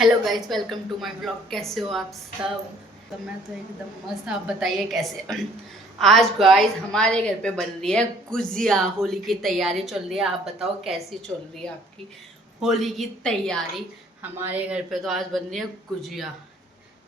Hello guys, welcome to my blog. कैसे हो आप सब? तो मैं तो एकदम मस्त। आप बताइए कैसे? आज गाइस हमारे घर पे बन रही है गुजिया। होली की तैयारी चल रही है। आप बताओ कैसी चल रही है आपकी होली की तैयारी? हमारे घर पे तो आज बन रही है गुजिया।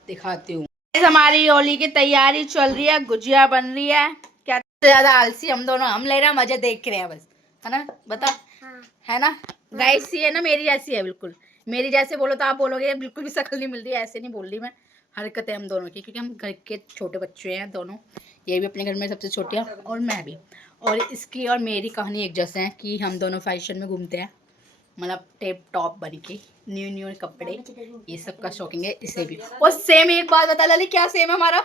दिखाती हूँ। Guys, हमारी होली की तैयारी चल रही है, गुजिया बन रही है। क्या ज्यादा आलसी हम दोनों, हम ले रहे हैं मजे, देख रहे हैं बस, है ना? बता। हाँ। है ना गाइस? ये ना मेरी जैसी है बिल्कुल। मेरी जैसे बोलो तो आप बोलोगे बिल्कुल भी शक्ल नहीं मिल रही है। ऐसे नहीं बोल रही मैं। हरकतें हम दोनों की, क्योंकि हम घर के छोटे बच्चे हैं दोनों। ये भी अपने घर में सबसे छोटी है और मैं भी। और इसकी और मेरी कहानी एक जैसे है कि हम दोनों फैशन में घूमते हैं, मतलब टेप टॉप बन के, न्यू न्यू कपड़े, ये सब का शौकिंग है इसे भी। और सेम एक बात बता लली, क्या सेम है हमारा?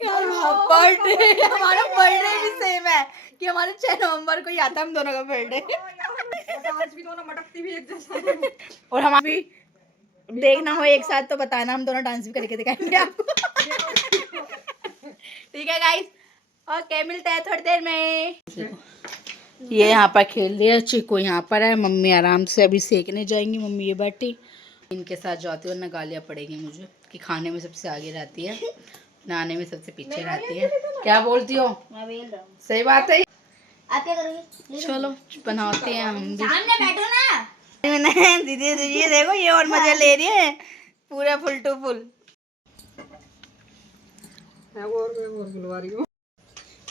क्या बर्थडे? हमारा बर्थडे भी सेम है कि हमारे 6 नवंबर को ही आता है हम दोनों का बर्थडे। आज भी दोनों मटकती भी एक जैसा। और हम भी देखना हो एक साथ तो बताना, हम दोनों डांस भी करके दिखाएंगे आपको। ठीक है गाइस, ओके, मिलते हैं थोड़ी देर में। ये यहाँ पर खेल रही है, चिको यहाँ पर है, मम्मी आराम से अभी सेकने जाएंगी। मम्मी ये बैठी, इनके साथ जाती हूँ वरना गालियाँ पड़ेगी मुझे कि खाने में सबसे आगे रहती है, नहाने में सबसे पीछे रहती है। क्या बोलती हो? सही बात है। आप क्या करोगे? चलो बनाते हैं हम भी। सामने बैठो ना। दीदी दीदी देखो, ये और मजा ले रही है पूरा फुल टू फुल।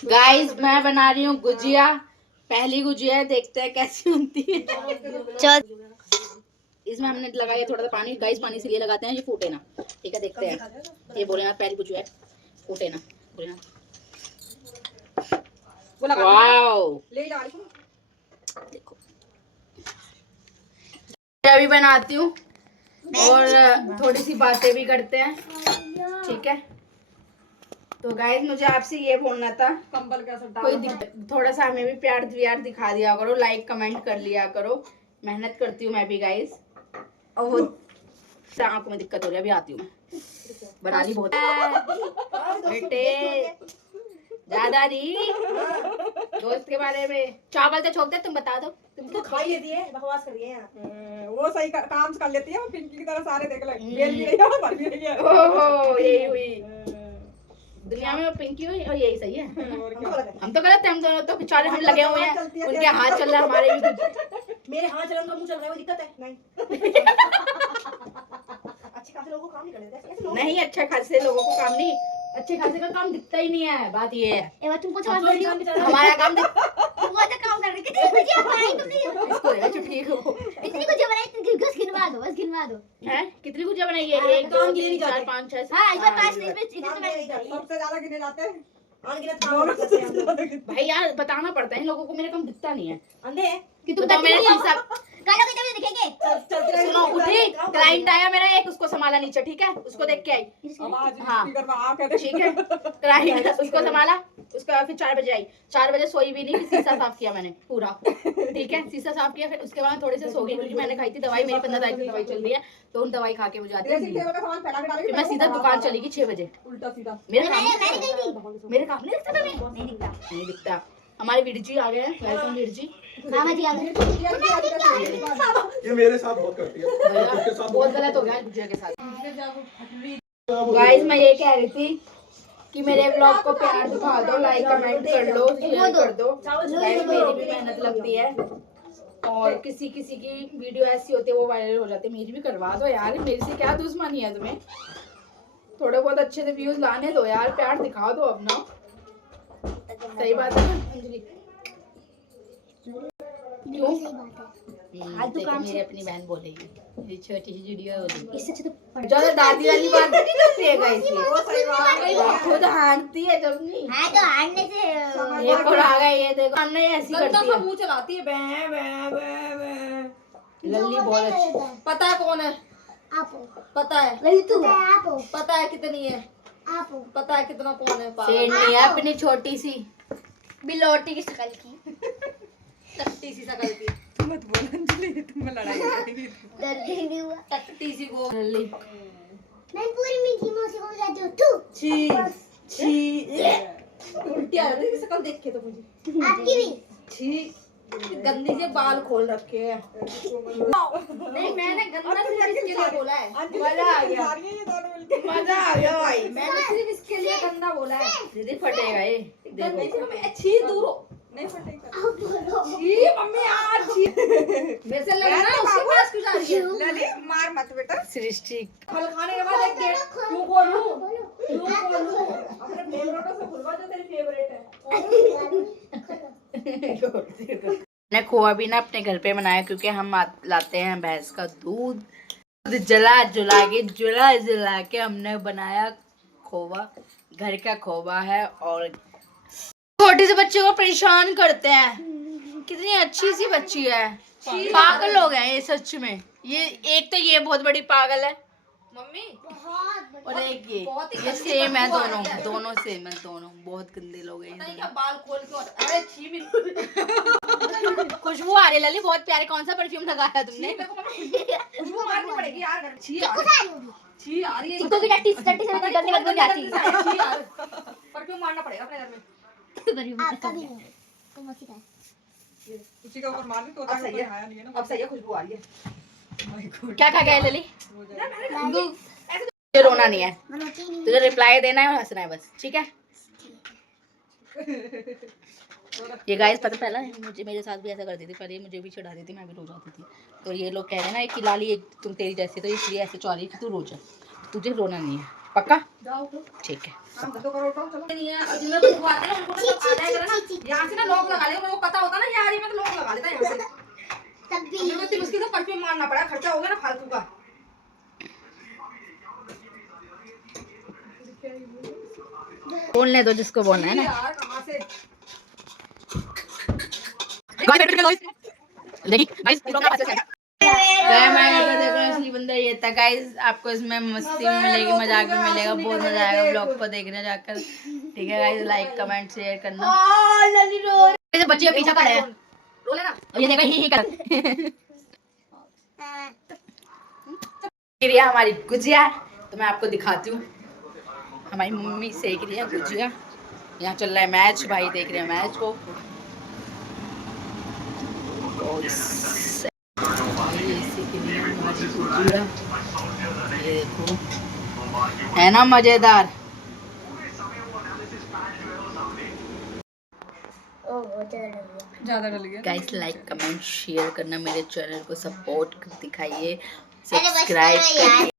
गाइस मैं बना रही हूँ गुजिया। पहली गुजिया है, देखते हैं कैसी बनती है। इसमें हमने लगाया थोड़ा सा पानी। गाइस पानी इसलिए लगाते हैं ये फूटे ना। ठीक है, देखते हैं। ये भोलेनाथ पहली गुजिया है, फूटे ना भोलेनाथ। वाओ, देखो अभी बनाती हूँ और थोड़ी सी बातें भी करते हैं, ठीक है? तो गाइस मुझे आपसे ये बोलना था, कंबल कैसे कोई थोड़ा सा हमें भी प्यार व्यार दिखा दिया करो, लाइक कमेंट कर लिया करो। मेहनत करती हूँ मैं भी गाइस। और वो आंखों में दिक्कत हो रही है, अभी आती हूँ मैं। बना ली बहुत बेटे, ज्यादा नहीं दोस्त के बारे में। चावल तो छोड़ दे, तुम बता दो। तुम तो खाई लेती है, बकवास कर रही है। वो सही काम कर लेती है, वो पिंकी की तरह सारे देख ले, बेल भी रही है, भर भी रही है। ओहो, यही हुई दुनिया में, वो पिंकी हुई और यही सही है। हम तो गलत है, हम दोनों तो बेचारे हम लगे हुए हैं, उनके हाथ चल रहा है, हमारे भी कुछ। मेरे हाथ चल रहा है, उनका मुंह चल रहा है, वो दिक्कत है? नहीं। अच्छे खासे लोगों को काम नहीं करने देते। नहीं, अच्छे खासे लोगों को काम नहीं, अच्छे खासे का काम दिखता ही नहीं है। बात ये है। ए बात तुमको जवाब कर दियो, हमारा काम तुमको तो काम करने कितनी गुजिया बनाई तुमने? इसको देगा चुटकी को। इतनी गुजिया बनाई, तुम बस गिनवा दो, बस गिनवा दो। हैं? कितनी गुजिया बनाई है? 1 2 3 4 5 6। हां, इस बार 5 मिनट में इतने तो मैंने करी। सबसे ज्यादा गिने जाते हैं अनगिनत काम करते हैं हम लोग। भाई यार बताना पड़ता है इन लोगों को, मेरा काम दिखता नहीं है। अंधे कि तुम तो मेरे शीशा कालो के जब दिखेंगे। सुनो, उठी क्लाइंट आया मेरा एक, उसको संभाला नीचे, ठीक है? उसको देख के आई। आवाज हाँ। स्पीकर में आ कहते ठीक है, क्लाइंट उसको संभाला। उसका फिर 4 बजे आई। 4 बजे सोई भी नहीं, शीशा साफ किया मैंने पूरा, ठीक है? शीशा साफ किया, फिर उसके बाद थोड़े से सो गई क्योंकि मैंने खाई थी दवाई। मेरी 15 तारीख की दवाई चल रही है, तो उन दवाई खा के मुझे आती है। सामान फैला के डालेगी, फिर मैं सीधा दुकान चली गई 6 बजे। उल्टा सीधा। मेरे काम मैंने कही थी। मेरे काम नहीं दिखता तुम्हें? नहीं दिखता। नहीं दिखता। हमारे वीर जी आ गए हैं, वेलकम वीर जी। मामा जी आ गए। ये मेरे साथ बहुत करती है। उसके साथ बहुत गलत हो गया गुजिया के साथ। गाइस मैं ये कह रही थी कि मेरे ब्लॉग को प्यार दिखा दो, लाइक कमेंट कर लो, शेयर कर दो। गाइस मेरी भी मेहनत लगती है और किसी किसी की वीडियो ऐसी होती है वो वायरल हो जाती है, मेरी भी करवा दो यार। मेरे से क्या दुश्मनी है तुम्हें? थोड़े बहुत अच्छे से व्यूज लाने दो यार, प्यार दिखा दो अपना। सही बात है ना अंजलि? क्यों? फालतू काम मेरी अपनी बहन बोलेगी, मेरी छोटी सी वीडियो होगी। इससे अच्छा तो ज्यादा दादी वाली बात नहीं करती है गाइस, ये खुद हारती है जब नहीं। हां तो हारने से ये और आ गए, ये देखो हमने ऐसी गंदा करती सा है। मुंह चलाती है, बे बे बे बे। लल्ली बहुत अच्छी। पता है कौन है? आप पता है? नहीं तू आप पता है कितनी है? आप पता है कितना कौन है? सेठ नहीं है, अपनी छोटी सी बिलोटी की शक्ल की टट्टी सी शकल की। मत बोल अंजलि, तुम में लड़ाई करेगी। दर्द ही नहीं हुआ। टट्टी सी गो। लल्ली। मैं पूरी मीठी मौसी को जाती हूं तू। छी छी। उल्टी आ रही है शक्ल देख के तो मुझे। आपकी भी छी, गंदी से बाल खोल रखे हैं। नहीं मैंने गंदा से इसके लिए बोला है। मजा आ गया, ये दोनों मिलके। मजा आ गया भाई। मैंने सिर्फ इसके लिए गंदा बोला है। दीदी फटेगा ये, नहीं देखो। मम्मी अच्छी दूर हो। नहीं फटेगा। छी मम्मी यार छी। मेरे से लड़ना उसके पास क्यों जा रही है? लली मार मत बेटा। सृष्टि फल खाने के बाद एक गेट क्यों खोलूं? क्यों खोलूं? अपने फेवरेटों से खुलवा जो तेरी फेवरेट है। मैंने खोआ भी ना अपने घर पे बनाया, क्योंकि हम लाते हैं भैंस का दूध। जला जुला के हमने बनाया खोवा। घर का खोवा है, और छोटे से बच्चे को परेशान करते हैं। कितनी अच्छी सी बच्ची है। पागल हो गए हैं ये सच में। ये एक तो ये बहुत बड़ी पागल है मम्मी और एक बहुत ही ये गंदी सेम है। बदबू आ दोनों रही है। दोनों सेम है, दोनों बहुत गंदे लोग हैं पता नहीं ये क्या बाल खोल के अरे छी भी दोनों। खुशबू आ रही है लली, बहुत प्यारे। कौन सा परफ्यूम लगाया तुमने? मेरे को मम्मी खुशबू मारनी पड़ेगी यार। घर छी आ रही है। चिक्कू की टट्टी से मेरी गंदी बदबू नहीं आती। छी यार। परफ्यूम मारना पड़ेगा अपने घर में। आपका भी नहीं तो मौसी का है। उसी के ऊपर मार दी तो अब सही है। आया नहीं है ना। अब सही है, खुशबू आ रही है। क्या खा गया लली? लाली तुझे रोना नहीं है, मनोती नहीं तुझे रिप्लाई देना है और हंसना है बस, ठीक है? ये गाइस पता पहला है मुझे, मेरे साथ भी ऐसा करती थी पहले, मुझे भी चिढ़ाती थी, मैं भी रो जाती थी। तो ये लोग कह रहे हैं ना कि लाली तुम तेरी जैसी, तो इसलिए ऐसे चाह रही है कि तू रो जा। तुझे रोना नहीं है, पक्का? जाओ तो ठीक है। काम तो करो उठो चलो। नहीं है और जिनमें खुशबू आती है उनको मतलब आना है करे ना। यहाँ से ना लॉक लगा ले, उनको पता होता ना यार ये मैं तो लॉक लगा लेता यहाँ से। तब भी मेरे को तो मुश्किल से परफ्यूम मारना पड़ा, खर्चा हो गया ना फालतू का। बोलने दो जिसको बोलना है ना। यार कहाँ से असली बंदा ये था गाइस। आपको इसमें मस्ती भी मिलेगी, मजाक भी मिलेगा, बहुत मजा आएगा ब्लॉग को देखने जाकर। ठीक है गाइस, लाइक कमेंट शेयर करना। बच्चे का पीछा पड़ा है, रो लेना। ये देखो ही कर। ये हमारी गुजिया, तो मैं आपको दिखाती हूँ। हमारी मम्मी सेक रही है गुजिया। यहाँ चल रहा है मैच, भाई देख रहे हैं मैच को। ये देखो, है ना मजेदार? ज्यादा डल गया। गाइस लाइक कमेंट शेयर करना, मेरे चैनल को सपोर्ट दिखाइए, अरे बस करो सब्सक्राइब यार। करिए।